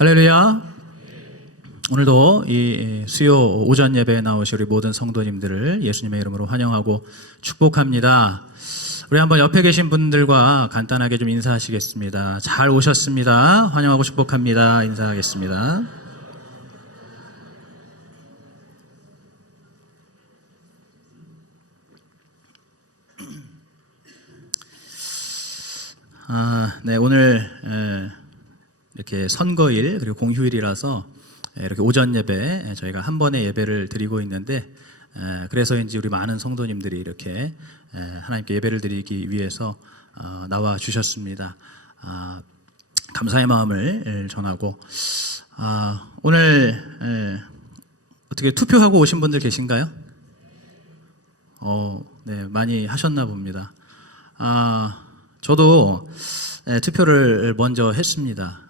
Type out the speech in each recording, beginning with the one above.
할렐루야. 오늘도 이 수요 오전 예배에 나오신 우리 모든 성도님들을 예수님의 이름으로 환영하고 축복합니다. 우리 한번 옆에 계신 분들과 간단하게 좀 인사하시겠습니다. 잘 오셨습니다. 환영하고 축복합니다. 인사하겠습니다. 네, 오늘 이렇게 선거일 그리고 공휴일이라서 이렇게 오전 예배 저희가 한 번의 예배를 드리고 있는데, 그래서인지 우리 많은 성도님들이 이렇게 하나님께 예배를 드리기 위해서 나와 주셨습니다. 감사의 마음을 전하고, 오늘 어떻게 투표하고 오신 분들 계신가요? 네, 많이 하셨나 봅니다. 저도 투표를 먼저 했습니다.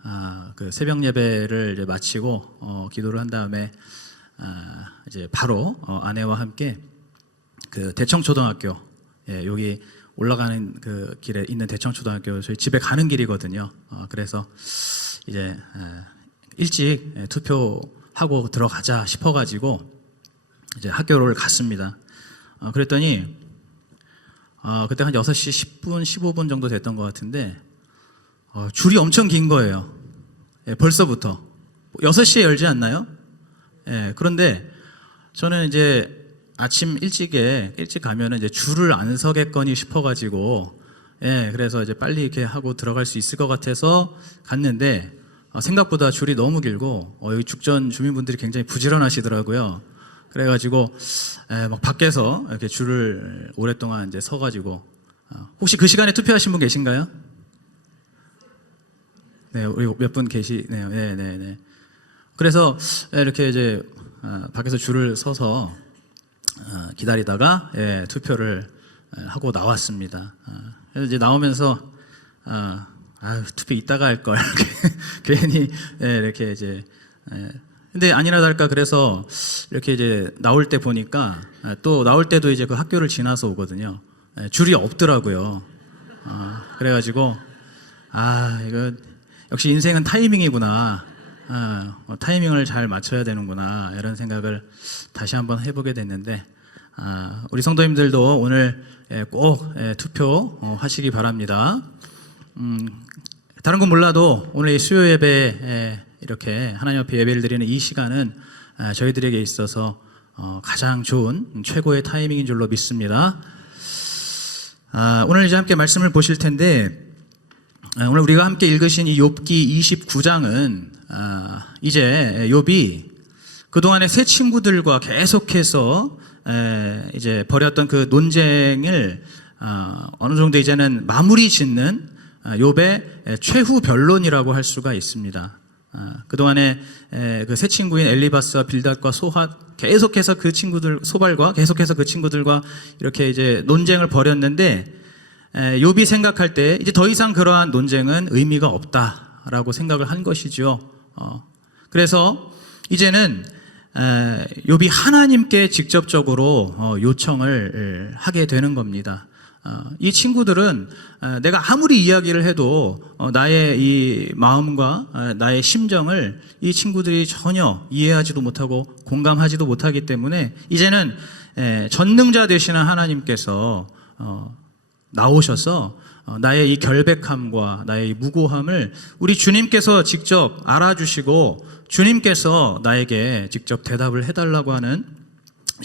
그 새벽 예배를 이제 마치고 기도를 한 다음에 이제 바로 아내와 함께 그 대청초등학교, 여기 올라가는 그 길에 있는 대청초등학교 저희 집에 가는 길이거든요. 그래서 이제 일찍 투표하고 들어가자 싶어가지고 이제 학교를 갔습니다. 그랬더니 그때 한 6시 10분, 15분 정도 됐던 것 같은데, 줄이 엄청 긴 거예요. 벌써부터. 6시에 열지 않나요? 그런데 저는 이제 아침 일찍 가면은 이제 줄을 안 서겠거니 싶어가지고, 그래서 이제 빨리 이렇게 하고 들어갈 수 있을 것 같아서 갔는데, 생각보다 줄이 너무 길고, 여기 죽전 주민분들이 굉장히 부지런하시더라고요. 그래가지고 막 밖에서 이렇게 줄을 오랫동안 이제 서가지고, 혹시 그 시간에 투표하신 분 계신가요? 네, 우리 몇 분 계시네요. 네. 그래서 이렇게 이제 밖에서 줄을 서서 기다리다가 투표를 하고 나왔습니다. 그래서 이제 나오면서 투표 이따가 할 걸 괜히 이렇게 이제. 근데 아니나 다를까 그래서 이렇게 이제 나올 때 보니까, 또 나올 때도 이제 그 학교를 지나서 오거든요. 줄이 없더라고요. 그래가지고 이거 역시 인생은 타이밍이구나. 타이밍을 잘 맞춰야 되는구나, 이런 생각을 다시 한번 해보게 됐는데, 우리 성도님들도 오늘 꼭 투표 하시기 바랍니다. 다른 건 몰라도 오늘 이 수요 예배 이렇게 하나님 앞에 예배를 드리는 이 시간은 저희들에게 있어서 가장 좋은 최고의 타이밍인 줄로 믿습니다. 오늘 이제 함께 말씀을 보실 텐데, 오늘 우리가 함께 읽으신 이 욥기 29장은 이제 욥이 그동안의 새 친구들과 계속해서 이제 벌였던 그 논쟁을 어느 정도 이제는 마무리 짓는 욥의 최후 변론이라고 할 수가 있습니다. 그동안에 그 새 친구인 엘리바스와 빌닷과 소핫, 계속해서 그 친구들, 소발과 계속해서 그 친구들과 이렇게 이제 논쟁을 벌였는데, 욥이 생각할 때 이제 더 이상 그러한 논쟁은 의미가 없다라고 생각을 한 것이죠. 그래서 이제는 욥이 하나님께 직접적으로 요청을 하게 되는 겁니다. 이 친구들은 내가 아무리 이야기를 해도 나의 이 마음과 나의 심정을 이 친구들이 전혀 이해하지도 못하고 공감하지도 못하기 때문에, 이제는 전능자 되시는 하나님께서 나오셔서 나의 이 결백함과 나의 이 무고함을 우리 주님께서 직접 알아주시고 주님께서 나에게 직접 대답을 해달라고 하는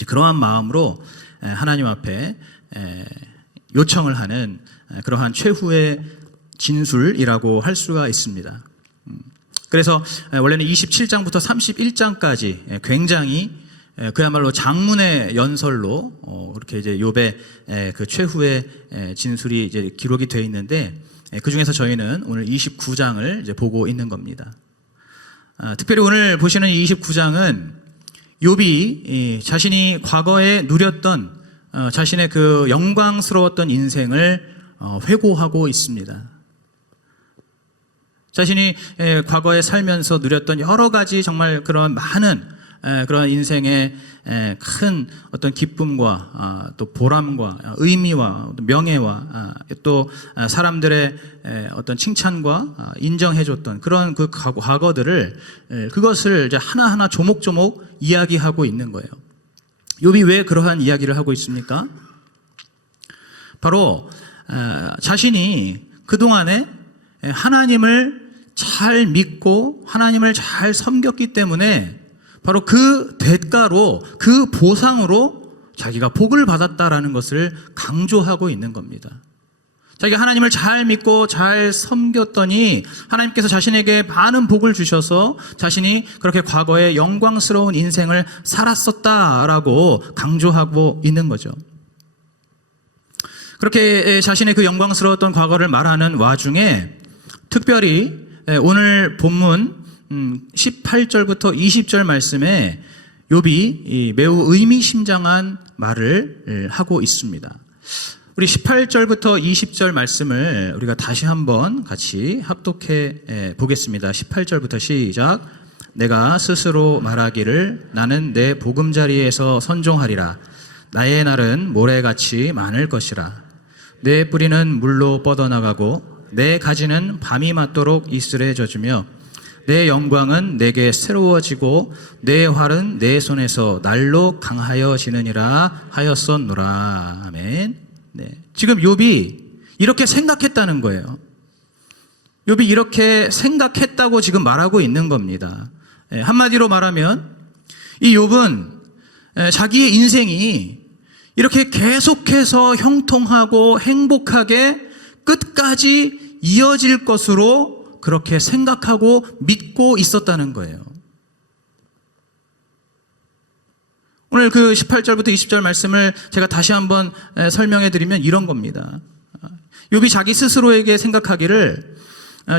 그러한 마음으로 하나님 앞에 요청을 하는 그러한 최후의 진술이라고 할 수가 있습니다. 그래서 원래는 27장부터 31장까지 굉장히 그야말로 장문의 연설로 그렇게 이제 욥의 그 최후의 진술이 이제 기록이 되어 있는데, 그 중에서 저희는 오늘 29장을 이제 보고 있는 겁니다. 특별히 오늘 보시는 29장은 욥이 자신이 과거에 누렸던 자신의 그 영광스러웠던 인생을 회고하고 있습니다. 자신이 과거에 살면서 누렸던 여러 가지 정말 그런 많은 그런 인생의 큰 어떤 기쁨과 또 보람과 의미와 명예와 또 사람들의 어떤 칭찬과 인정해줬던 그런 그 과거들을 그것을 이제 하나하나 조목조목 이야기하고 있는 거예요. 욥이 왜 그러한 이야기를 하고 있습니까? 바로 자신이 그동안에 하나님을 잘 믿고 하나님을 잘 섬겼기 때문에 바로 그 대가로, 그 보상으로 자기가 복을 받았다라는 것을 강조하고 있는 겁니다. 자기가 하나님을 잘 믿고 잘 섬겼더니 하나님께서 자신에게 많은 복을 주셔서 자신이 그렇게 과거에 영광스러운 인생을 살았었다라고 강조하고 있는 거죠. 그렇게 자신의 그 영광스러웠던 과거를 말하는 와중에 특별히 오늘 본문 18절부터 20절 말씀에 욥이 매우 의미심장한 말을 하고 있습니다. 우리 18절부터 20절 말씀을 우리가 다시 한번 같이 합독해 보겠습니다. 18절부터 시작. 내가 스스로 말하기를 나는 내 보금자리에서 선종하리라. 나의 날은 모래같이 많을 것이라. 내 뿌리는 물로 뻗어나가고 내 가지는 밤이 맞도록 이슬에 젖으며 내 영광은 내게 새로워지고 내 활은 내 손에서 날로 강하여지느니라 하였었노라. 아멘. 네. 지금 욥이 이렇게 생각했다는 거예요. 욥이 이렇게 생각했다고 지금 말하고 있는 겁니다. 한마디로 말하면 이 욥은 자기의 인생이 이렇게 계속해서 형통하고 행복하게 끝까지 이어질 것으로 그렇게 생각하고 믿고 있었다는 거예요. 오늘 그 18절부터 20절 말씀을 제가 다시 한번 설명해 드리면 이런 겁니다. 욥이 자기 스스로에게 생각하기를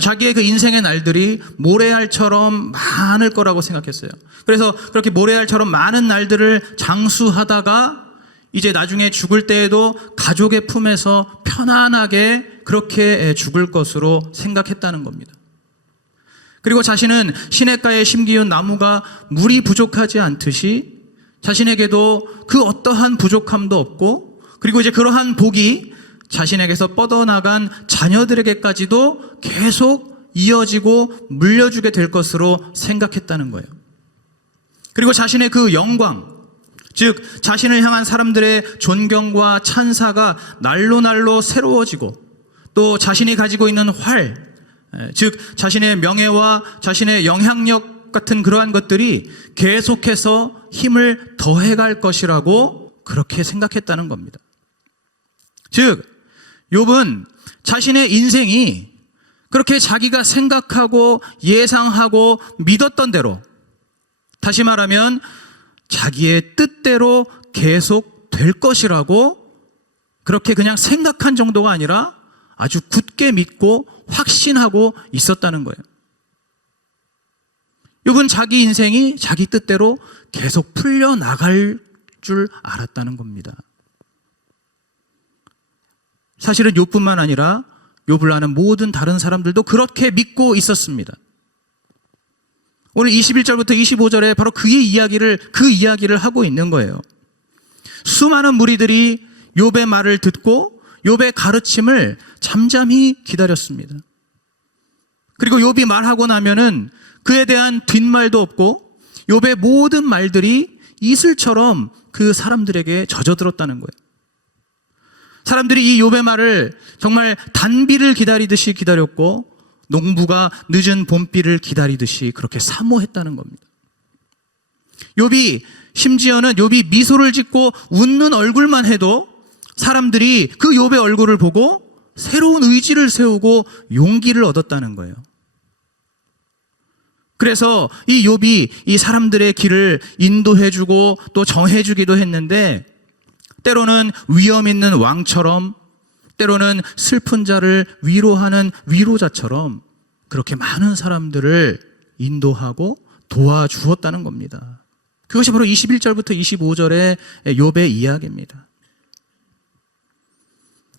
자기의 그 인생의 날들이 모래알처럼 많을 거라고 생각했어요. 그래서 그렇게 모래알처럼 많은 날들을 장수하다가 이제 나중에 죽을 때에도 가족의 품에서 편안하게 그렇게 죽을 것으로 생각했다는 겁니다. 그리고 자신은 시냇가에 심기운 나무가 물이 부족하지 않듯이 자신에게도 그 어떠한 부족함도 없고 그리고 이제 그러한 복이 자신에게서 뻗어나간 자녀들에게까지도 계속 이어지고 물려주게 될 것으로 생각했다는 거예요. 그리고 자신의 그 영광, 즉 자신을 향한 사람들의 존경과 찬사가 날로 새로워지고 또 자신이 가지고 있는 활, 즉 자신의 명예와 자신의 영향력 같은 그러한 것들이 계속해서 힘을 더해갈 것이라고 그렇게 생각했다는 겁니다. 즉 욥은 자신의 인생이 그렇게 자기가 생각하고 예상하고 믿었던 대로, 다시 말하면 자기의 뜻대로 계속 될 것이라고 그렇게 그냥 생각한 정도가 아니라 아주 굳게 믿고 확신하고 있었다는 거예요. 욥은 자기 인생이 자기 뜻대로 계속 풀려나갈 줄 알았다는 겁니다. 사실은 욥뿐만 아니라 욥을 아는 모든 다른 사람들도 그렇게 믿고 있었습니다. 오늘 21절부터 25절에 바로 그 이야기를 하고 있는 거예요. 수많은 무리들이 욥의 말을 듣고 욥의 가르침을 잠잠히 기다렸습니다. 그리고 욥이 말하고 나면은 그에 대한 뒷말도 없고 욥의 모든 말들이 이슬처럼 그 사람들에게 젖어들었다는 거예요. 사람들이 이 욥의 말을 정말 단비를 기다리듯이 기다렸고 농부가 늦은 봄비를 기다리듯이 그렇게 사모했다는 겁니다. 심지어는 욥이 미소를 짓고 웃는 얼굴만 해도 사람들이 그 욥의 얼굴을 보고 새로운 의지를 세우고 용기를 얻었다는 거예요. 그래서 이 욥이 이 사람들의 길을 인도해주고 또 정해주기도 했는데 때로는 위험 있는 왕처럼 때로는 슬픈 자를 위로하는 위로자처럼 그렇게 많은 사람들을 인도하고 도와주었다는 겁니다. 그것이 바로 21절부터 25절의 욥의 이야기입니다.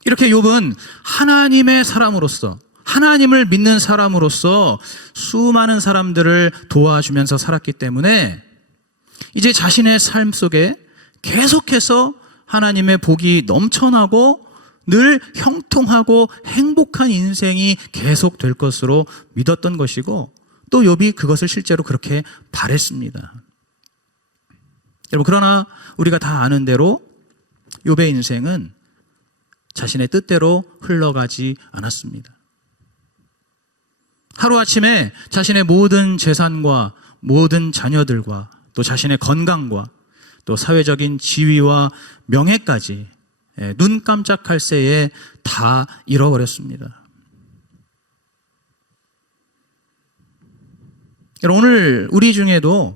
이렇게 욥은 하나님의 사람으로서 하나님을 믿는 사람으로서 수많은 사람들을 도와주면서 살았기 때문에 이제 자신의 삶 속에 계속해서 하나님의 복이 넘쳐나고 늘 형통하고 행복한 인생이 계속될 것으로 믿었던 것이고, 또 욥이 그것을 실제로 그렇게 바랬습니다. 여러분, 그러나 우리가 다 아는 대로 욥의 인생은 자신의 뜻대로 흘러가지 않았습니다. 하루아침에 자신의 모든 재산과 모든 자녀들과 또 자신의 건강과 또 사회적인 지위와 명예까지 눈 깜짝할 새에 다 잃어버렸습니다. 오늘 우리 중에도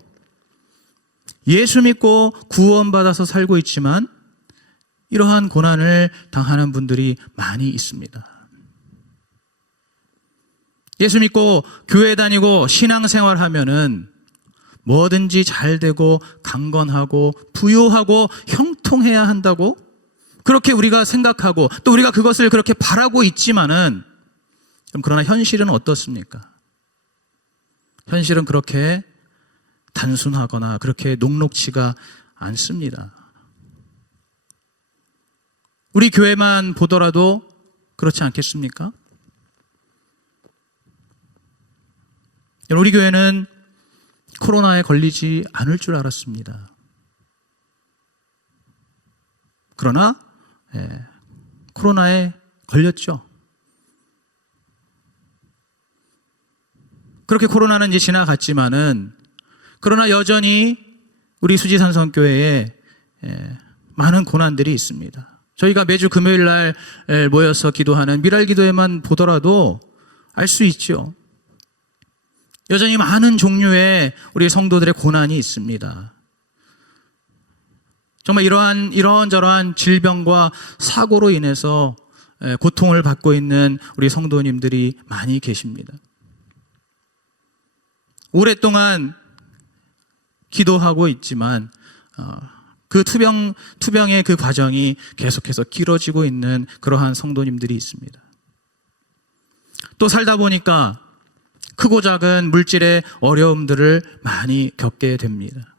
예수 믿고 구원받아서 살고 있지만 이러한 고난을 당하는 분들이 많이 있습니다. 예수 믿고 교회 다니고 신앙생활 하면은 뭐든지 잘 되고 강건하고 부유하고 형통해야 한다고 그렇게 우리가 생각하고 또 우리가 그것을 그렇게 바라고 있지만은, 그러나 현실은 어떻습니까? 현실은 그렇게 단순하거나 그렇게 녹록지가 않습니다. 우리 교회만 보더라도 그렇지 않겠습니까? 우리 교회는 코로나에 걸리지 않을 줄 알았습니다. 그러나 코로나에 걸렸죠. 그렇게 코로나는 이제 지나갔지만은, 그러나 여전히 우리 수지산성교회에 많은 고난들이 있습니다. 저희가 매주 금요일 날 모여서 기도하는 미랄 기도회만 보더라도 알 수 있죠. 여전히 많은 종류의 우리 성도들의 고난이 있습니다. 정말 이러저러한 질병과 사고로 인해서 고통을 받고 있는 우리 성도님들이 많이 계십니다. 오랫동안 기도하고 있지만 그 투병의 그 과정이 계속해서 길어지고 있는 그러한 성도님들이 있습니다. 또 살다 보니까 크고 작은 물질의 어려움들을 많이 겪게 됩니다.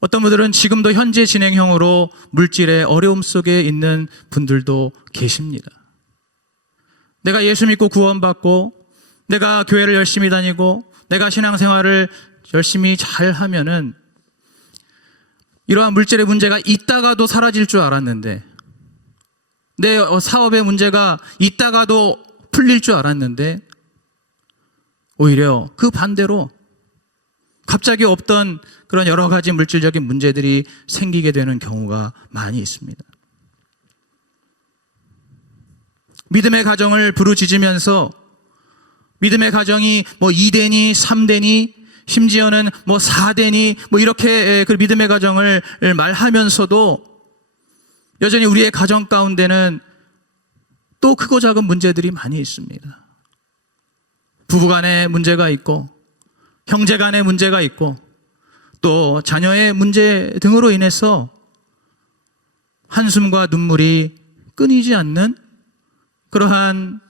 어떤 분들은 지금도 현재 진행형으로 물질의 어려움 속에 있는 분들도 계십니다. 내가 예수 믿고 구원받고 내가 교회를 열심히 다니고 내가 신앙생활을 열심히 잘 하면은 이러한 물질의 문제가 있다가도 사라질 줄 알았는데, 내 사업의 문제가 있다가도 풀릴 줄 알았는데, 오히려 그 반대로 갑자기 없던 그런 여러 가지 물질적인 문제들이 생기게 되는 경우가 많이 있습니다. 믿음의 가정을 부르짖으면서 믿음의 가정이 뭐 2대니 3대니 심지어는 뭐 4대니 뭐 이렇게 그 믿음의 가정을 말하면서도 여전히 우리의 가정 가운데는 또 크고 작은 문제들이 많이 있습니다. 부부간의 문제가 있고 형제간의 문제가 있고 또 자녀의 문제 등으로 인해서 한숨과 눈물이 끊이지 않는 그러한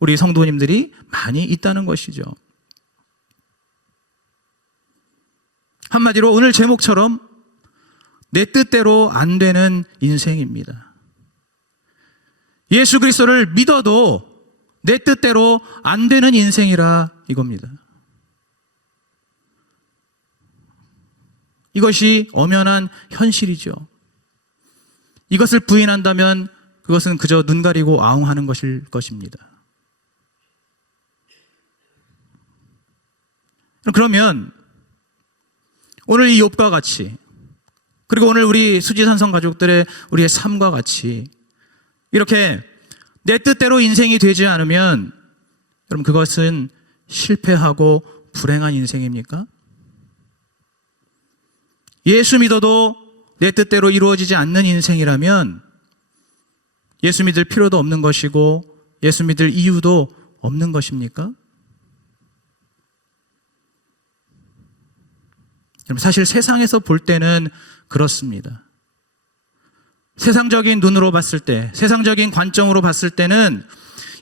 우리 성도님들이 많이 있다는 것이죠. 한마디로 오늘 제목처럼 내 뜻대로 안 되는 인생입니다. 예수 그리스도를 믿어도 내 뜻대로 안 되는 인생이라 이겁니다. 이것이 엄연한 현실이죠. 이것을 부인한다면 그것은 그저 눈 가리고 아웅하는 것일 것입니다. 그러면 오늘 이 욥과 같이, 그리고 오늘 우리 수지산성 가족들의 우리의 삶과 같이 이렇게 내 뜻대로 인생이 되지 않으면 여러분 그것은 실패하고 불행한 인생입니까? 예수 믿어도 내 뜻대로 이루어지지 않는 인생이라면 예수 믿을 필요도 없는 것이고 예수 믿을 이유도 없는 것입니까? 사실 세상에서 볼 때는 그렇습니다. 세상적인 눈으로 봤을 때, 세상적인 관점으로 봤을 때는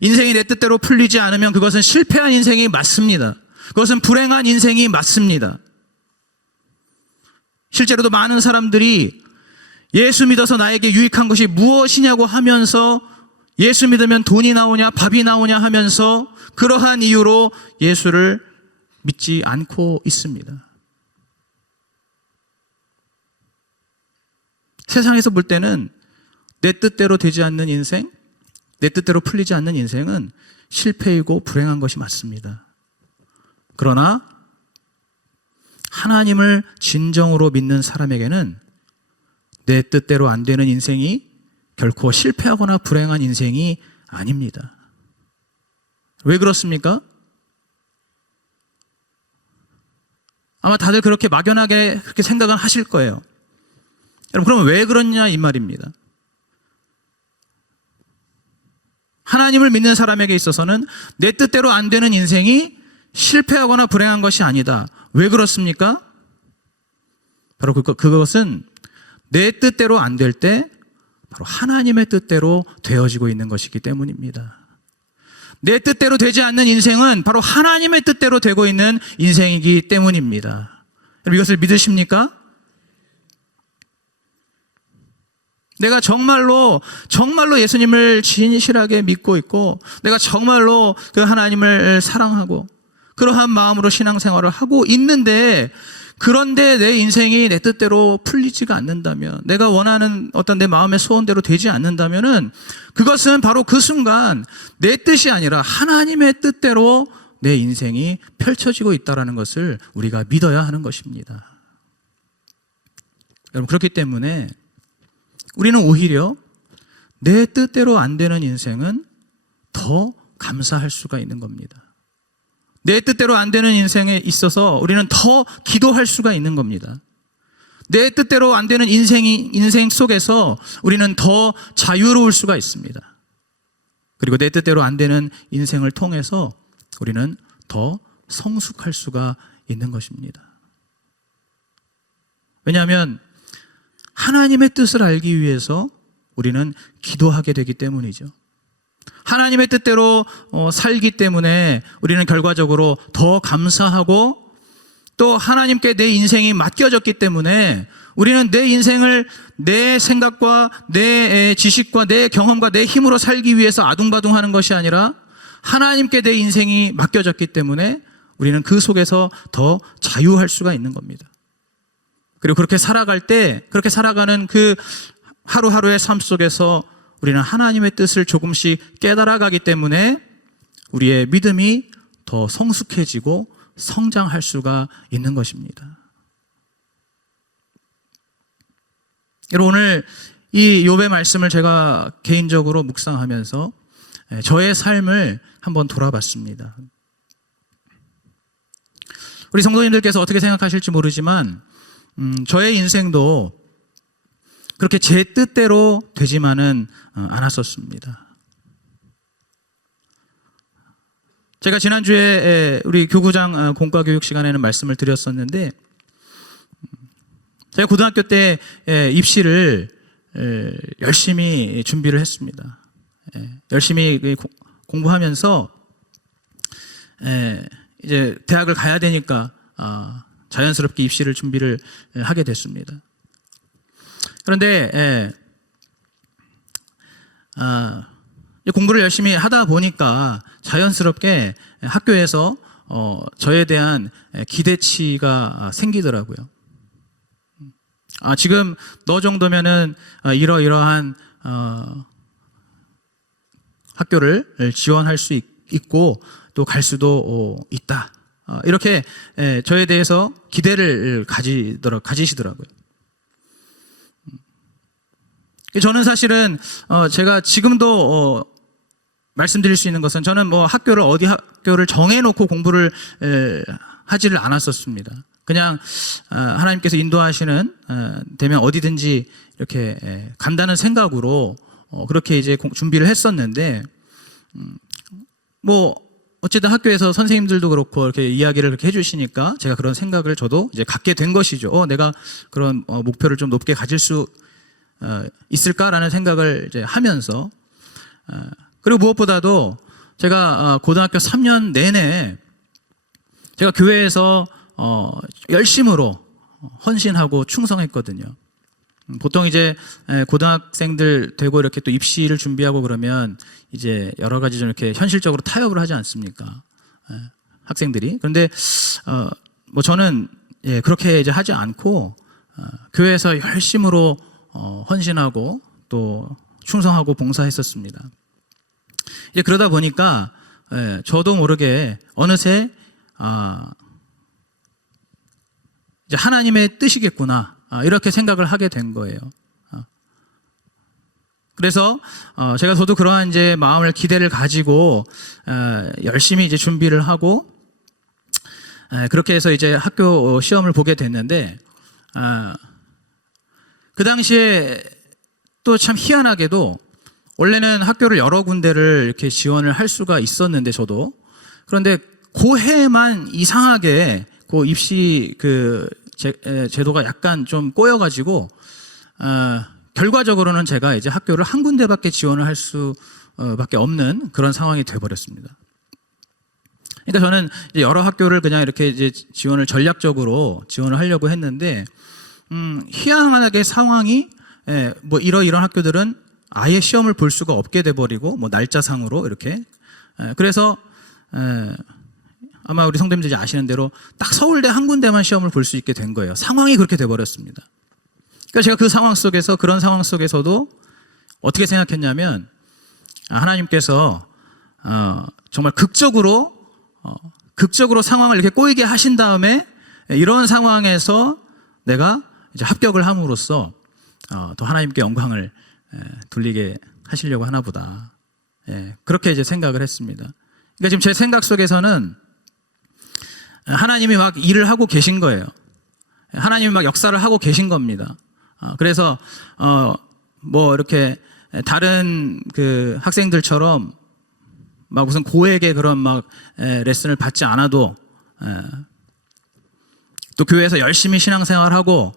인생이 내 뜻대로 풀리지 않으면 그것은 실패한 인생이 맞습니다. 그것은 불행한 인생이 맞습니다. 실제로도 많은 사람들이 예수 믿어서 나에게 유익한 것이 무엇이냐고 하면서 예수 믿으면 돈이 나오냐 밥이 나오냐 하면서 그러한 이유로 예수를 믿지 않고 있습니다. 세상에서 볼 때는 내 뜻대로 되지 않는 인생, 내 뜻대로 풀리지 않는 인생은 실패이고 불행한 것이 맞습니다. 그러나 하나님을 진정으로 믿는 사람에게는 내 뜻대로 안 되는 인생이 결코 실패하거나 불행한 인생이 아닙니다. 왜 그렇습니까? 아마 다들 그렇게 막연하게 그렇게 생각을 하실 거예요. 여러분, 그러면 왜 그러냐 이 말입니다. 하나님을 믿는 사람에게 있어서는 내 뜻대로 안 되는 인생이 실패하거나 불행한 것이 아니다. 왜 그렇습니까? 바로 그것은 내 뜻대로 안 될 때 바로 하나님의 뜻대로 되어지고 있는 것이기 때문입니다. 내 뜻대로 되지 않는 인생은 바로 하나님의 뜻대로 되고 있는 인생이기 때문입니다. 여러분, 이것을 믿으십니까? 내가 정말로 예수님을 진실하게 믿고 있고 내가 정말로 그 하나님을 사랑하고 그러한 마음으로 신앙생활을 하고 있는데, 그런데 내 인생이 내 뜻대로 풀리지가 않는다면, 내가 원하는 어떤 내 마음의 소원대로 되지 않는다면은 그것은 바로 그 순간 내 뜻이 아니라 하나님의 뜻대로 내 인생이 펼쳐지고 있다는 것을 우리가 믿어야 하는 것입니다. 여러분, 그렇기 때문에 우리는 오히려 내 뜻대로 안 되는 인생은 더 감사할 수가 있는 겁니다. 내 뜻대로 안 되는 인생에 있어서 우리는 더 기도할 수가 있는 겁니다. 내 뜻대로 안 되는 인생 속에서 우리는 더 자유로울 수가 있습니다. 그리고 내 뜻대로 안 되는 인생을 통해서 우리는 더 성숙할 수가 있는 것입니다. 왜냐하면 하나님의 뜻을 알기 위해서 우리는 기도하게 되기 때문이죠. 하나님의 뜻대로 살기 때문에 우리는 결과적으로 더 감사하고, 또 하나님께 내 인생이 맡겨졌기 때문에 우리는 내 인생을 내 생각과 내 지식과 내 경험과 내 힘으로 살기 위해서 아둥바둥하는 것이 아니라 하나님께 내 인생이 맡겨졌기 때문에 우리는 그 속에서 더 자유할 수가 있는 겁니다. 그리고 그렇게 살아갈 때, 그렇게 살아가는 그 하루하루의 삶 속에서 우리는 하나님의 뜻을 조금씩 깨달아가기 때문에 우리의 믿음이 더 성숙해지고 성장할 수가 있는 것입니다. 여러분, 오늘 이 욥의 말씀을 제가 개인적으로 묵상하면서 저의 삶을 한번 돌아봤습니다. 우리 성도님들께서 어떻게 생각하실지 모르지만 저의 인생도 그렇게 제 뜻대로 되지만은 않았었습니다. 제가 지난주에 우리 교구장 공과교육 시간에는 말씀을 드렸었는데, 제가 고등학교 때 입시를 열심히 준비를 했습니다. 열심히 공부하면서 이제 대학을 가야 되니까 자연스럽게 입시를 준비를 하게 됐습니다. 그런데 공부를 열심히 하다 보니까 자연스럽게 학교에서 저에 대한 기대치가 생기더라고요. 지금 너 정도면은 이러이러한 학교를 지원할 수 있고 또 갈 수도 있다. 이렇게 저에 대해서 기대를 가지시더라고요. 저는 사실은 제가 지금도 말씀드릴 수 있는 것은, 저는 어디 학교를 정해놓고 공부를 하지를 않았었습니다. 그냥 하나님께서 인도하시는 되면 어디든지 이렇게 간다는 생각으로 그렇게 이제 준비를 했었는데, 어쨌든 학교에서 선생님들도 그렇고 이렇게 이야기를 그렇게 해주시니까 제가 그런 생각을 저도 이제 갖게 된 것이죠. 내가 그런 목표를 좀 높게 가질 수 있을까라는 생각을 이제 하면서, 그리고 무엇보다도 제가 고등학교 3년 내내 제가 교회에서 열심으로 헌신하고 충성했거든요. 보통 이제 고등학생들 되고 이렇게 또 입시를 준비하고 그러면 이제 여러 가지 좀 이렇게 현실적으로 타협을 하지 않습니까? 학생들이. 그런데 뭐 저는 그렇게 이제 하지 않고 교회에서 열심으로 헌신하고 또 충성하고 봉사했었습니다. 이제 그러다 보니까 저도 모르게 어느새 이제 하나님의 뜻이겠구나 이렇게 생각을 하게 된 거예요. 그래서 저도 그러한 이제 마음을 기대를 가지고 열심히 이제 준비를 하고 그렇게 해서 이제 학교 시험을 보게 됐는데 그 당시에 또 참 희한하게도 원래는 학교를 여러 군데를 이렇게 지원을 할 수가 있었는데 저도 그런데 그 해만 이상하게 그 입시 제도가 약간 좀 꼬여가지고 결과적으로는 제가 이제 학교를 한 군데밖에 지원을 할 수밖에 없는 그런 상황이 돼버렸습니다. 그러니까 저는 이제 여러 학교를 그냥 이렇게 이제 전략적으로 지원을 하려고 했는데 희한하게 상황이 뭐 이런 학교들은 아예 시험을 볼 수가 없게 돼버리고 뭐 날짜상으로 이렇게 그래서 아마 우리 성도님들이 아시는 대로 딱 서울대 한 군데만 시험을 볼 수 있게 된 거예요. 상황이 그렇게 돼버렸습니다. 그러니까 제가 그런 상황 속에서도 어떻게 생각했냐면 하나님께서 정말 극적으로 상황을 이렇게 꼬이게 하신 다음에 이런 상황에서 내가 이제 합격을 함으로써 또 하나님께 영광을 돌리게 하시려고 하나 보다. 그렇게 이제 생각을 했습니다. 그러니까 지금 제 생각 속에서는 하나님이 막 일을 하고 계신 거예요. 하나님이 막 역사를 하고 계신 겁니다. 그래서 뭐 이렇게 다른 그 학생들처럼 막 무슨 고액의 그런 막 레슨을 받지 않아도 또 교회에서 열심히 신앙생활하고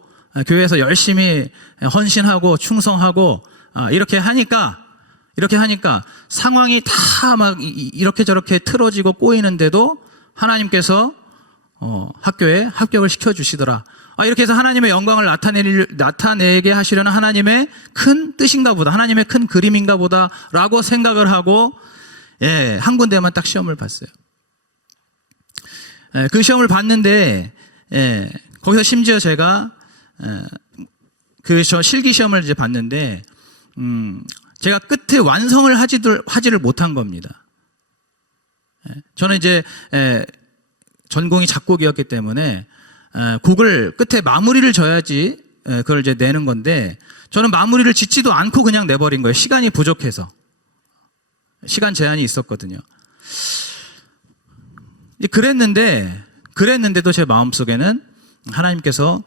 교회에서 열심히 헌신하고 충성하고 이렇게 하니까 상황이 다 막 이렇게 저렇게 틀어지고 꼬이는데도 하나님께서 학교에 합격을 시켜주시더라. 이렇게 해서 하나님의 영광을 나타내게 하시려는 하나님의 큰 뜻인가 보다, 하나님의 큰 그림인가 보다 라고 생각을 하고 한 군데만 딱 시험을 봤어요. 그 시험을 봤는데 거기서 심지어 제가 저 실기 시험을 이제 봤는데 제가 끝에 완성을 하지를 못한 겁니다. 저는 이제 전공이 작곡이었기 때문에 곡을 끝에 마무리를 져야지 그걸 이제 내는 건데 저는 마무리를 짓지도 않고 그냥 내버린 거예요. 시간이 부족해서. 시간 제한이 있었거든요. 그랬는데도 제 마음속에는 하나님께서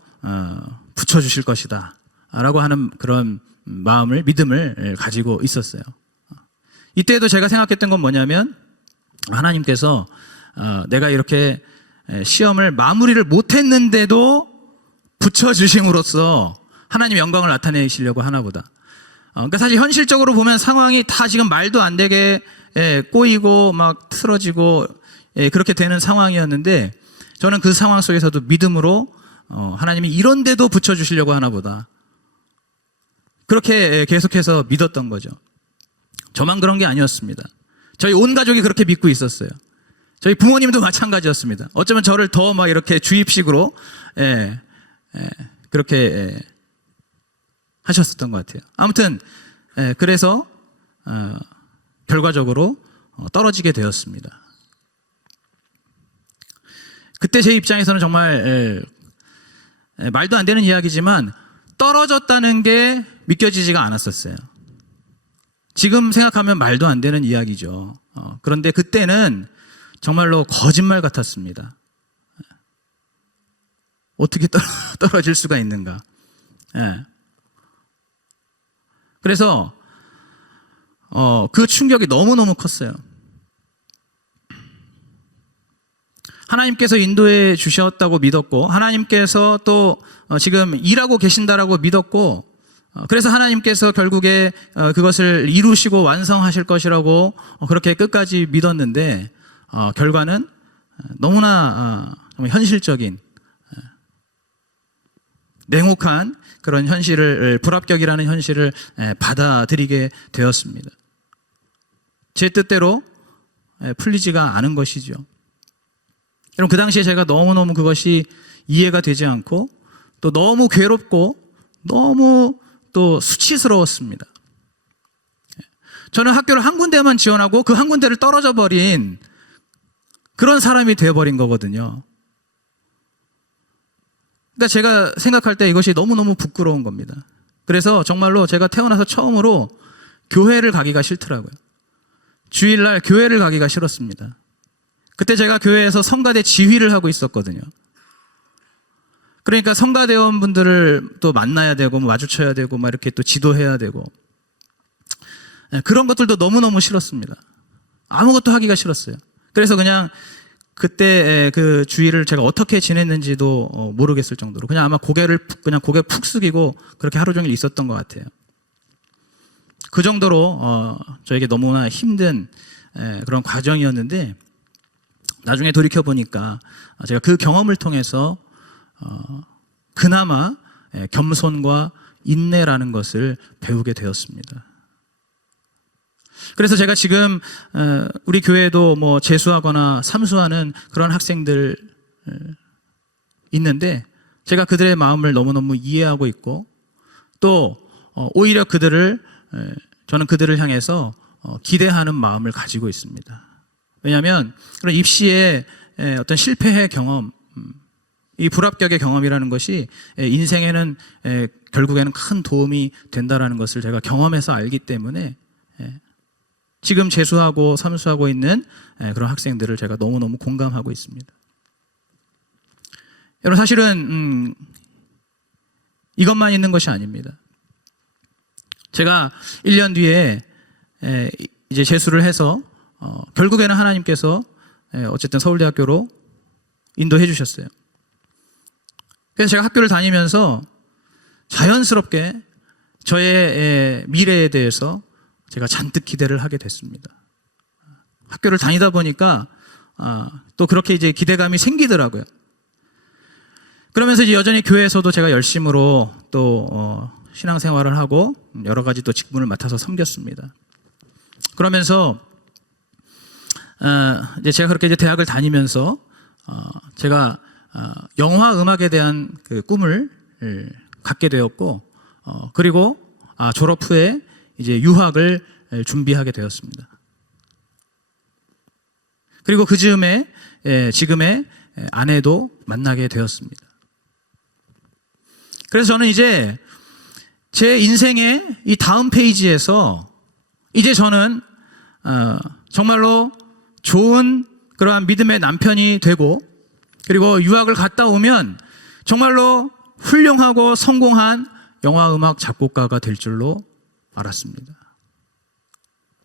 붙여주실 것이다 라고 하는 그런 믿음을 가지고 있었어요. 이때도 제가 생각했던 건 뭐냐면 하나님께서 내가 이렇게 시험을 마무리를 못했는데도 붙여주심으로써 하나님 영광을 나타내시려고 하나 보다. 그러니까 사실 현실적으로 보면 상황이 다 지금 말도 안 되게 꼬이고 막 틀어지고 그렇게 되는 상황이었는데 저는 그 상황 속에서도 믿음으로 하나님이 이런데도 붙여주시려고 하나 보다. 그렇게 계속해서 믿었던 거죠. 저만 그런 게 아니었습니다. 저희 온 가족이 그렇게 믿고 있었어요. 저희 부모님도 마찬가지였습니다. 어쩌면 저를 더 막 이렇게 주입식으로 그렇게 하셨었던 것 같아요. 아무튼 그래서 결과적으로 떨어지게 되었습니다. 그때 제 입장에서는 정말 말도 안 되는 이야기지만 떨어졌다는 게 믿겨지지가 않았었어요. 지금 생각하면 말도 안 되는 이야기죠. 그런데 그때는 정말로 거짓말 같았습니다. 어떻게 떨어질 수가 있는가. 그래서 그 충격이 너무너무 컸어요. 하나님께서 인도해 주셨다고 믿었고 하나님께서 또 지금 일하고 계신다라고 믿었고 그래서 하나님께서 결국에 그것을 이루시고 완성하실 것이라고 그렇게 끝까지 믿었는데 결과는 너무나 정말 현실적인 냉혹한 그런 현실을 불합격이라는 현실을 받아들이게 되었습니다. 제 뜻대로 풀리지가 않은 것이죠. 여러분 그 당시에 제가 너무너무 그것이 이해가 되지 않고 또 너무 괴롭고 너무 또 수치스러웠습니다. 저는 학교를 한 군데만 지원하고 그 한 군데를 떨어져 버린 그런 사람이 되어버린 거거든요. 그러니까 제가 생각할 때 이것이 너무너무 부끄러운 겁니다. 그래서 정말로 제가 태어나서 처음으로 교회를 가기가 싫더라고요. 주일날 교회를 가기가 싫었습니다. 그때 제가 교회에서 성가대 지휘를 하고 있었거든요. 그러니까 성가대원분들을 또 만나야 되고 마주쳐야 되고 막 이렇게 또 지도해야 되고 그런 것들도 너무너무 싫었습니다. 아무것도 하기가 싫었어요. 그래서 그냥 그때 그 주일을 제가 어떻게 지냈는지도 모르겠을 정도로 그냥 아마 고개 푹 숙이고 그렇게 하루 종일 있었던 것 같아요. 그 정도로 저에게 너무나 힘든 그런 과정이었는데 나중에 돌이켜 보니까 제가 그 경험을 통해서 그나마 겸손과 인내라는 것을 배우게 되었습니다. 그래서 제가 지금 우리 교회에도 뭐 재수하거나 삼수하는 그런 학생들 있는데 제가 그들의 마음을 너무너무 이해하고 있고 또 오히려 저는 그들을 향해서 기대하는 마음을 가지고 있습니다. 왜냐하면 그런 입시의 어떤 실패의 경험, 이 불합격의 경험이라는 것이 인생에는 결국에는 큰 도움이 된다라는 것을 제가 경험해서 알기 때문에 지금 재수하고 삼수하고 있는 그런 학생들을 제가 너무너무 공감하고 있습니다. 여러분 사실은 이것만 있는 것이 아닙니다. 제가 1년 뒤에 이제 재수를 해서 결국에는 하나님께서 어쨌든 서울대학교로 인도해 주셨어요. 그래서 제가 학교를 다니면서 자연스럽게 저의 미래에 대해서 제가 잔뜩 기대를 하게 됐습니다. 학교를 다니다 보니까 또 그렇게 이제 기대감이 생기더라고요. 그러면서 이제 여전히 교회에서도 제가 열심으로 또 신앙생활을 하고 여러 가지 또 직분을 맡아서 섬겼습니다. 그러면서 이제 제가 그렇게 이제 대학을 다니면서 제가 영화 음악에 대한 그 꿈을 갖게 되었고 그리고 졸업 후에 이제 유학을 준비하게 되었습니다. 그리고 그 즈음에 지금의 아내도 만나게 되었습니다. 그래서 저는 이제 제 인생의 이 다음 페이지에서 이제 저는 정말로 좋은 그러한 믿음의 남편이 되고 그리고 유학을 갔다 오면 정말로 훌륭하고 성공한 영화음악 작곡가가 될 줄로 알았습니다.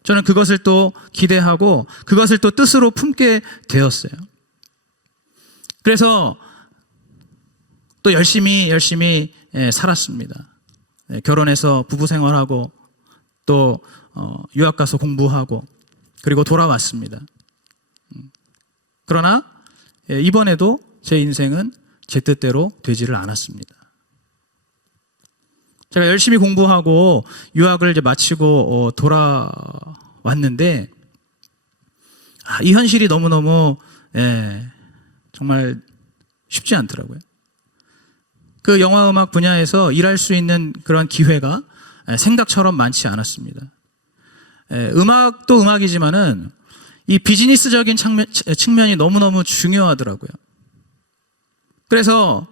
저는 그것을 또 기대하고 그것을 또 뜻으로 품게 되었어요. 그래서 또 열심히 살았습니다. 결혼해서 부부 생활하고 또 유학 가서 공부하고 그리고 돌아왔습니다. 그러나 이번에도 제 인생은 제 뜻대로 되지를 않았습니다. 제가 열심히 공부하고 유학을 이제 마치고 돌아왔는데 이 현실이 너무너무 정말 쉽지 않더라고요. 그 영화음악 분야에서 일할 수 있는 그런 기회가 생각처럼 많지 않았습니다. 음악도 음악이지만은 이 비즈니스적인 측면이 너무너무 중요하더라고요. 그래서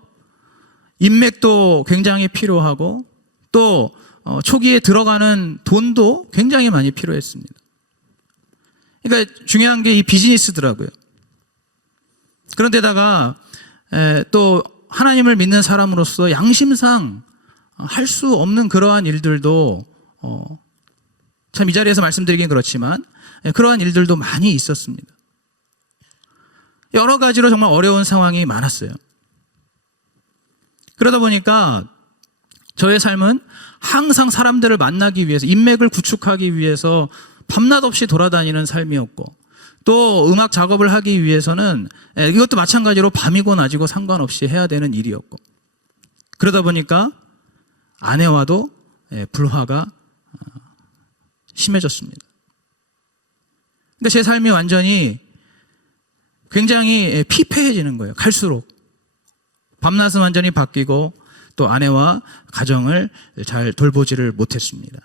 인맥도 굉장히 필요하고 또 초기에 들어가는 돈도 굉장히 많이 필요했습니다. 그러니까 중요한 게 이 비즈니스더라고요. 그런데다가 또 하나님을 믿는 사람으로서 양심상 할 수 없는 그러한 일들도 참 이 자리에서 말씀드리긴 그렇지만 그러한 일들도 많이 있었습니다. 여러 가지로 정말 어려운 상황이 많았어요. 그러다 보니까 저의 삶은 항상 사람들을 만나기 위해서 인맥을 구축하기 위해서 밤낮 없이 돌아다니는 삶이었고 또 음악 작업을 하기 위해서는 이것도 마찬가지로 밤이고 낮이고 상관없이 해야 되는 일이었고, 그러다 보니까 아내와도 불화가 심해졌습니다. 근데 제 삶이 완전히 굉장히 피폐해지는 거예요. 갈수록 밤낮은 완전히 바뀌고 또 아내와 가정을 잘 돌보지를 못했습니다.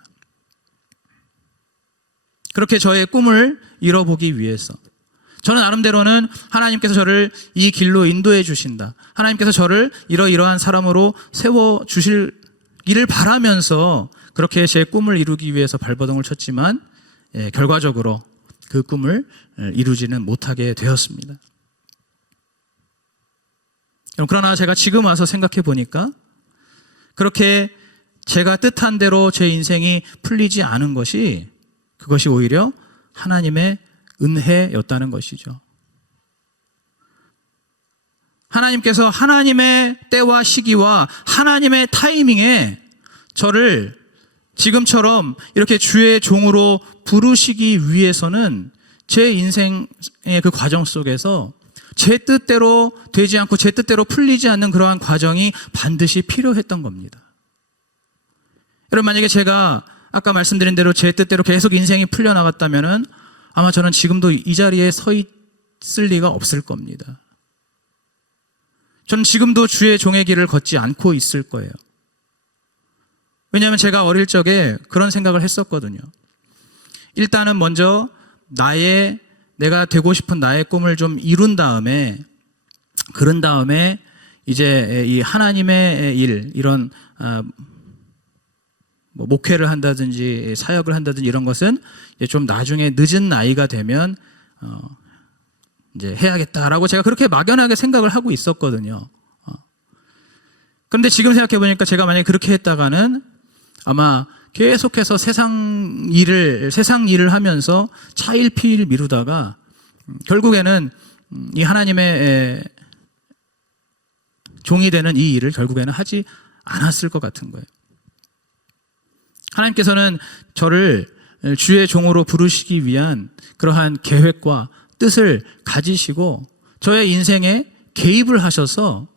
그렇게 저의 꿈을 이뤄보기 위해서 저는 나름대로는 하나님께서 저를 이 길로 인도해 주신다, 하나님께서 저를 이러이러한 사람으로 세워주시기를 바라면서 그렇게 제 꿈을 이루기 위해서 발버둥을 쳤지만 결과적으로 그 꿈을 이루지는 못하게 되었습니다. 그러나 제가 지금 와서 생각해 보니까 그렇게 제가 뜻한 대로 제 인생이 풀리지 않은 것이, 그것이 오히려 하나님의 은혜였다는 것이죠. 하나님께서 하나님의 때와 시기와 하나님의 타이밍에 저를 지금처럼 이렇게 주의 종으로 부르시기 위해서는 제 인생의 그 과정 속에서 제 뜻대로 되지 않고 제 뜻대로 풀리지 않는 그러한 과정이 반드시 필요했던 겁니다. 여러분, 만약에 제가 아까 말씀드린 대로 제 뜻대로 계속 인생이 풀려나갔다면은 아마 저는 지금도 이 자리에 서 있을 리가 없을 겁니다. 저는 지금도 주의 종의 길을 걷지 않고 있을 거예요. 왜냐하면 제가 어릴 적에 그런 생각을 했었거든요. 일단은 먼저 내가 되고 싶은 나의 꿈을 좀 이룬 다음에, 그런 다음에 이제 이 하나님의 일, 이런 뭐 목회를 한다든지 사역을 한다든지 이런 것은 좀 나중에 늦은 나이가 되면 이제 해야겠다라고 제가 그렇게 막연하게 생각을 하고 있었거든요. 그런데 지금 생각해 보니까 제가 만약에 그렇게 했다가는 아마 계속해서 세상 일을 하면서 차일피일 미루다가 결국에는 이 하나님의 종이 되는 이 일을 결국에는 하지 않았을 것 같은 거예요. 하나님께서는 저를 주의 종으로 부르시기 위한 그러한 계획과 뜻을 가지시고 저의 인생에 개입을 하셔서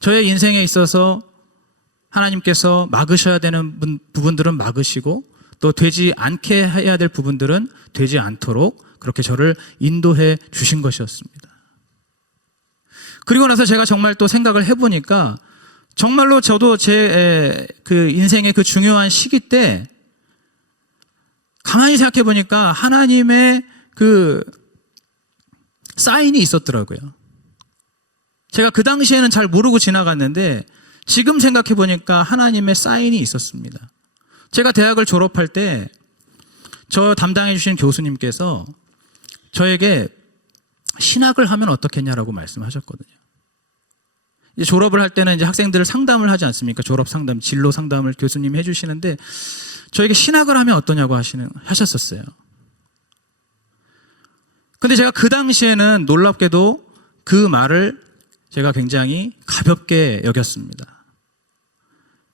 저의 인생에 있어서 하나님께서 막으셔야 되는 부분들은 막으시고 또 되지 않게 해야 될 부분들은 되지 않도록 그렇게 저를 인도해 주신 것이었습니다. 그리고 나서 제가 정말 또 생각을 해보니까 정말로 저도 제 그 인생의 그 중요한 시기 때 가만히 생각해 보니까 하나님의 그 사인이 있었더라고요. 제가 그 당시에는 잘 모르고 지나갔는데 지금 생각해 보니까 하나님의 사인이 있었습니다. 제가 대학을 졸업할 때 저 담당해 주신 교수님께서 저에게 신학을 하면 어떻겠냐라고 말씀하셨거든요. 이제 졸업을 할 때는 이제 학생들을 상담을 하지 않습니까? 졸업 상담, 진로 상담을 교수님이 해주시는데 저에게 신학을 하면 어떠냐고 하셨었어요. 근데 제가 그 당시에는 놀랍게도 그 말을 제가 굉장히 가볍게 여겼습니다.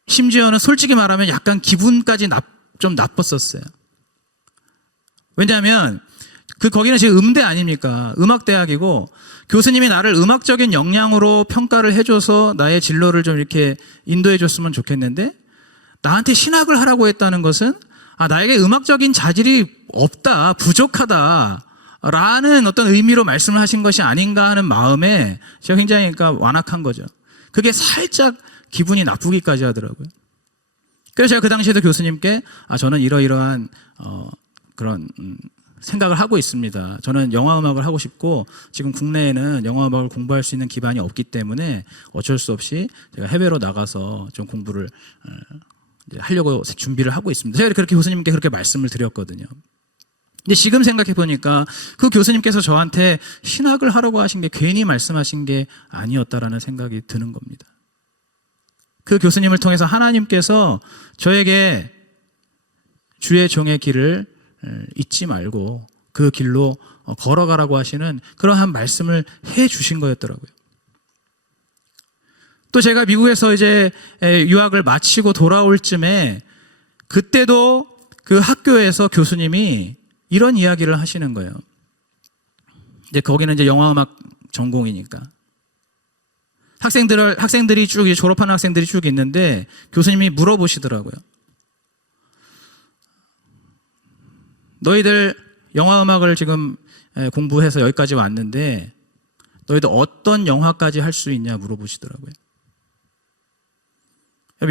심지어는 솔직히 말하면 약간 기분까지 좀 나빴었어요. 왜냐하면 거기는 지금 음대 아닙니까? 음악대학이고 교수님이 나를 음악적인 역량으로 평가를 해줘서 나의 진로를 좀 이렇게 인도해 줬으면 좋겠는데 나한테 신학을 하라고 했다는 것은 나에게 음악적인 자질이 없다, 부족하다 라는 어떤 의미로 말씀을 하신 것이 아닌가 하는 마음에 제가 굉장히 완악한 거죠. 그게 살짝 기분이 나쁘기까지 하더라고요. 그래서 제가 그 당시에도 교수님께 저는 이러이러한 그런 생각을 하고 있습니다. 저는 영화음악을 하고 싶고 지금 국내에는 영화음악을 공부할 수 있는 기반이 없기 때문에 어쩔 수 없이 제가 해외로 나가서 좀 공부를 하려고 준비를 하고 있습니다. 제가 그렇게 교수님께 그렇게 말씀을 드렸거든요. 근데 지금 생각해 보니까 그 교수님께서 저한테 신학을 하라고 하신 게 괜히 말씀하신 게 아니었다라는 생각이 드는 겁니다. 그 교수님을 통해서 하나님께서 저에게 주의 종의 길을 잊지 말고 그 길로 걸어가라고 하시는 그러한 말씀을 해 주신 거였더라고요. 또 제가 미국에서 이제 유학을 마치고 돌아올 쯤에 그때도 그 학교에서 교수님이 이런 이야기를 하시는 거예요. 이제 거기는 이제 영화음악 전공이니까. 학생들이 쭉, 졸업하는 학생들이 쭉 있는데 교수님이 물어보시더라고요. 너희들 영화음악을 지금 공부해서 여기까지 왔는데 너희들 어떤 영화까지 할 수 있냐 물어보시더라고요.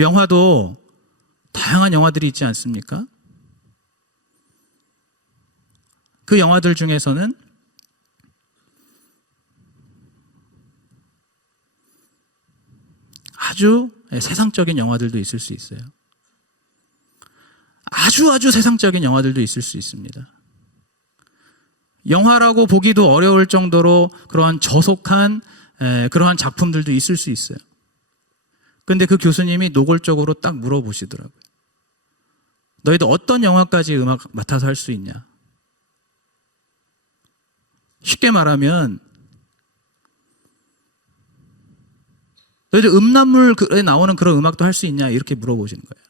영화도 다양한 영화들이 있지 않습니까? 그 영화들 중에서는 아주 세상적인 영화들도 있을 수 있어요. 아주 세상적인 영화들도 있을 수 있습니다. 영화라고 보기도 어려울 정도로 그러한 저속한 그러한 작품들도 있을 수 있어요. 그런데 그 교수님이 노골적으로 딱 물어보시더라고요. 너희들 어떤 영화까지 음악 맡아서 할 수 있냐? 쉽게 말하면 너희들 음란물에 나오는 그런 음악도 할 수 있냐? 이렇게 물어보시는 거예요.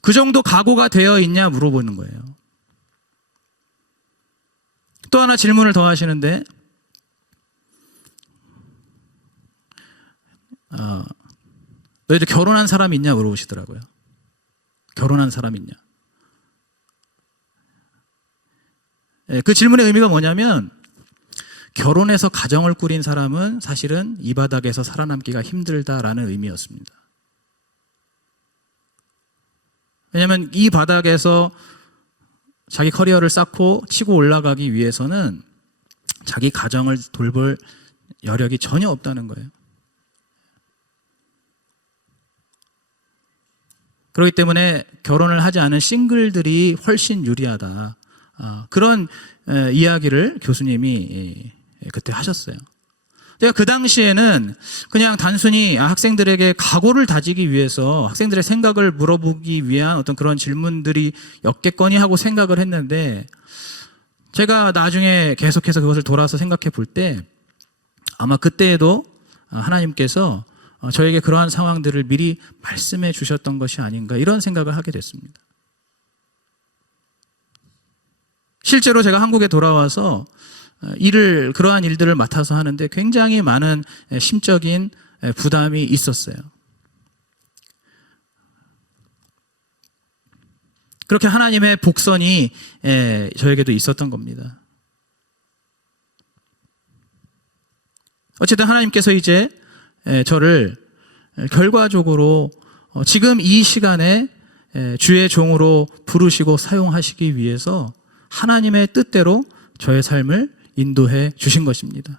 그 정도 각오가 되어 있냐? 물어보는 거예요. 또 하나 질문을 더 하시는데 너희들 결혼한 사람이 있냐? 물어보시더라고요. 결혼한 사람이 있냐? 그 질문의 의미가 뭐냐면 결혼해서 가정을 꾸린 사람은 사실은 이 바닥에서 살아남기가 힘들다라는 의미였습니다. 왜냐하면 이 바닥에서 자기 커리어를 쌓고 치고 올라가기 위해서는 자기 가정을 돌볼 여력이 전혀 없다는 거예요. 그렇기 때문에 결혼을 하지 않은 싱글들이 훨씬 유리하다. 그런 이야기를 교수님이 그때 하셨어요. 제가 그 당시에는 그냥 단순히 학생들에게 각오를 다지기 위해서 학생들의 생각을 물어보기 위한 어떤 그런 질문들이 였겠거니 하고 생각을 했는데 제가 나중에 계속해서 그것을 돌아서 생각해 볼 때 아마 그때에도 하나님께서 저에게 그러한 상황들을 미리 말씀해 주셨던 것이 아닌가 이런 생각을 하게 됐습니다. 실제로 제가 한국에 돌아와서 그러한 일들을 맡아서 하는데 굉장히 많은 심적인 부담이 있었어요. 그렇게 하나님의 복선이 저에게도 있었던 겁니다. 어쨌든 하나님께서 이제 저를 결과적으로 지금 이 시간에 주의 종으로 부르시고 사용하시기 위해서 하나님의 뜻대로 저의 삶을 인도해 주신 것입니다.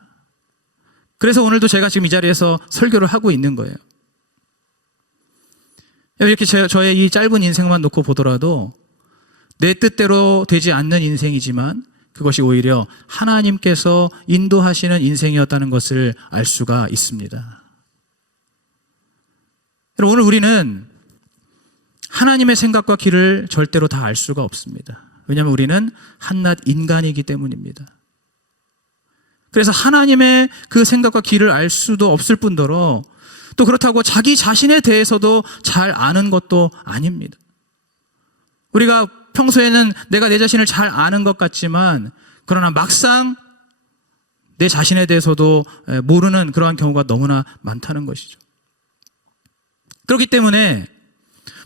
그래서 오늘도 제가 지금 이 자리에서 설교를 하고 있는 거예요. 이렇게 저의 이 짧은 인생만 놓고 보더라도 내 뜻대로 되지 않는 인생이지만 그것이 오히려 하나님께서 인도하시는 인생이었다는 것을 알 수가 있습니다. 오늘 우리는 하나님의 생각과 길을 절대로 다 알 수가 없습니다. 왜냐하면 우리는 한낱 인간이기 때문입니다. 그래서 하나님의 그 생각과 길을 알 수도 없을 뿐더러 또 그렇다고 자기 자신에 대해서도 잘 아는 것도 아닙니다. 우리가 평소에는 내가 내 자신을 잘 아는 것 같지만 그러나 막상 내 자신에 대해서도 모르는 그러한 경우가 너무나 많다는 것이죠. 그렇기 때문에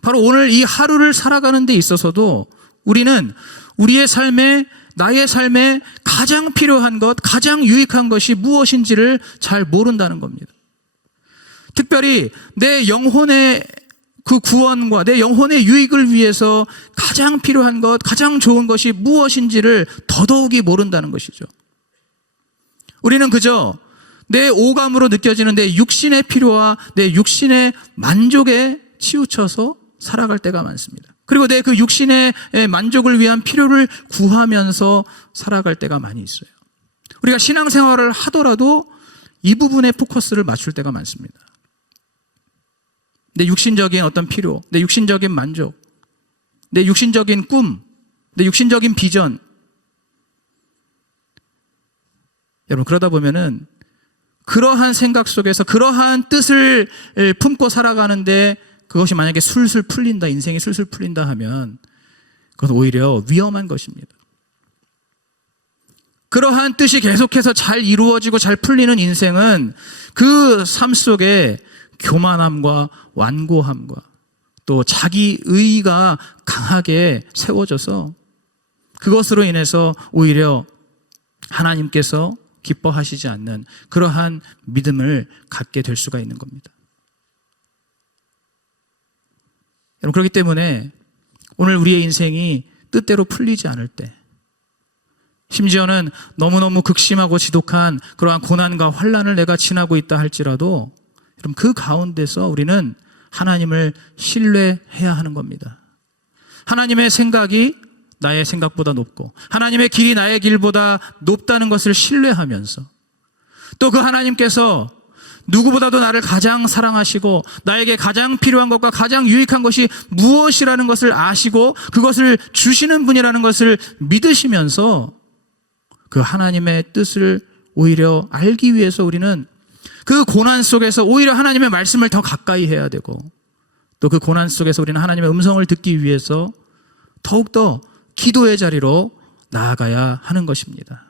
바로 오늘 이 하루를 살아가는 데 있어서도 우리는 우리의 삶에 나의 삶에 가장 필요한 것, 가장 유익한 것이 무엇인지를 잘 모른다는 겁니다. 특별히 내 영혼의 그 구원과 내 영혼의 유익을 위해서 가장 필요한 것, 가장 좋은 것이 무엇인지를 더더욱이 모른다는 것이죠. 우리는 그저 내 오감으로 느껴지는 내 육신의 필요와 내 육신의 만족에 치우쳐서 살아갈 때가 많습니다. 그리고 내 그 육신의 만족을 위한 필요를 구하면서 살아갈 때가 많이 있어요. 우리가 신앙생활을 하더라도 이 부분에 포커스를 맞출 때가 많습니다. 내 육신적인 어떤 필요, 내 육신적인 만족, 내 육신적인 꿈, 내 육신적인 비전. 여러분 그러다 보면은 그러한 생각 속에서 그러한 뜻을 품고 살아가는데 그것이 만약에 술술 풀린다, 인생이 술술 풀린다 하면 그건 오히려 위험한 것입니다. 그러한 뜻이 계속해서 잘 이루어지고 잘 풀리는 인생은 그 삶 속에 교만함과 완고함과 또 자기 의의가 강하게 세워져서 그것으로 인해서 오히려 하나님께서 기뻐하시지 않는 그러한 믿음을 갖게 될 수가 있는 겁니다. 여러분, 그렇기 때문에 오늘 우리의 인생이 뜻대로 풀리지 않을 때, 심지어는 너무너무 극심하고 지독한 그러한 고난과 환난을 내가 지나고 있다 할지라도 여러분, 그 가운데서 우리는 하나님을 신뢰해야 하는 겁니다. 하나님의 생각이 나의 생각보다 높고 하나님의 길이 나의 길보다 높다는 것을 신뢰하면서 또 그 하나님께서 누구보다도 나를 가장 사랑하시고 나에게 가장 필요한 것과 가장 유익한 것이 무엇이라는 것을 아시고 그것을 주시는 분이라는 것을 믿으시면서 그 하나님의 뜻을 오히려 알기 위해서 우리는 그 고난 속에서 오히려 하나님의 말씀을 더 가까이 해야 되고 또 그 고난 속에서 우리는 하나님의 음성을 듣기 위해서 더욱더 기도의 자리로 나아가야 하는 것입니다.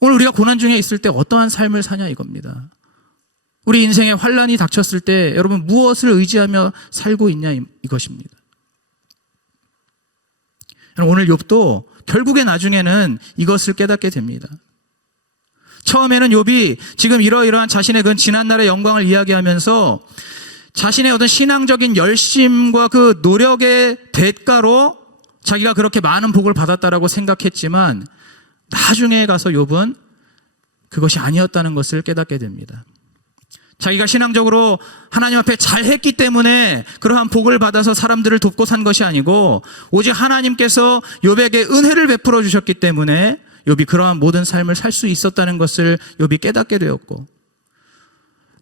오늘 우리가 고난 중에 있을 때 어떠한 삶을 사냐 이겁니다. 우리 인생에 환난이 닥쳤을 때 여러분 무엇을 의지하며 살고 있냐 이것입니다. 오늘 욥도 결국에 나중에는 이것을 깨닫게 됩니다. 처음에는 욥이 지금 이러이러한 자신의 그 지난날의 영광을 이야기하면서 자신의 어떤 신앙적인 열심과 그 노력의 대가로 자기가 그렇게 많은 복을 받았다라고 생각했지만 나중에 가서 욥은 그것이 아니었다는 것을 깨닫게 됩니다. 자기가 신앙적으로 하나님 앞에 잘했기 때문에 그러한 복을 받아서 사람들을 돕고 산 것이 아니고 오직 하나님께서 욥에게 은혜를 베풀어 주셨기 때문에 욥이 그러한 모든 삶을 살 수 있었다는 것을 욥이 깨닫게 되었고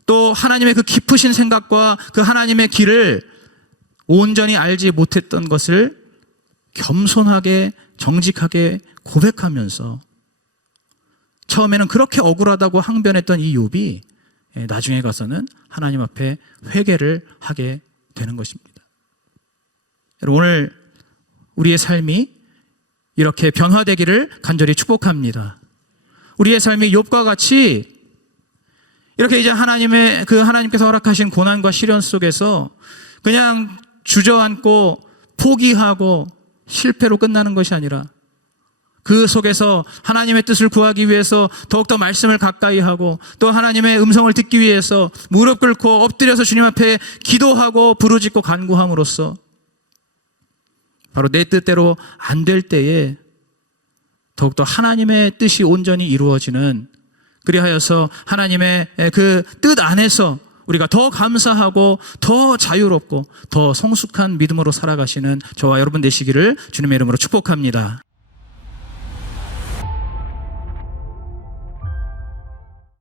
또 하나님의 그 깊으신 생각과 그 하나님의 길을 온전히 알지 못했던 것을 겸손하게 정직하게 고백하면서 처음에는 그렇게 억울하다고 항변했던 이 욥이 나중에 가서는 하나님 앞에 회개를 하게 되는 것입니다. 여러분, 오늘 우리의 삶이 이렇게 변화되기를 간절히 축복합니다. 우리의 삶이 욥과 같이 이렇게 이제 하나님께서 허락하신 고난과 시련 속에서 그냥 주저앉고 포기하고 실패로 끝나는 것이 아니라 그 속에서 하나님의 뜻을 구하기 위해서 더욱더 말씀을 가까이 하고 또 하나님의 음성을 듣기 위해서 무릎 꿇고 엎드려서 주님 앞에 기도하고 부르짖고 간구함으로써 바로 내 뜻대로 안 될 때에 더욱더 하나님의 뜻이 온전히 이루어지는, 그리하여서 하나님의 그 뜻 안에서 우리가 더 감사하고 더 자유롭고 더 성숙한 믿음으로 살아가시는 저와 여러분 되시기를 주님의 이름으로 축복합니다.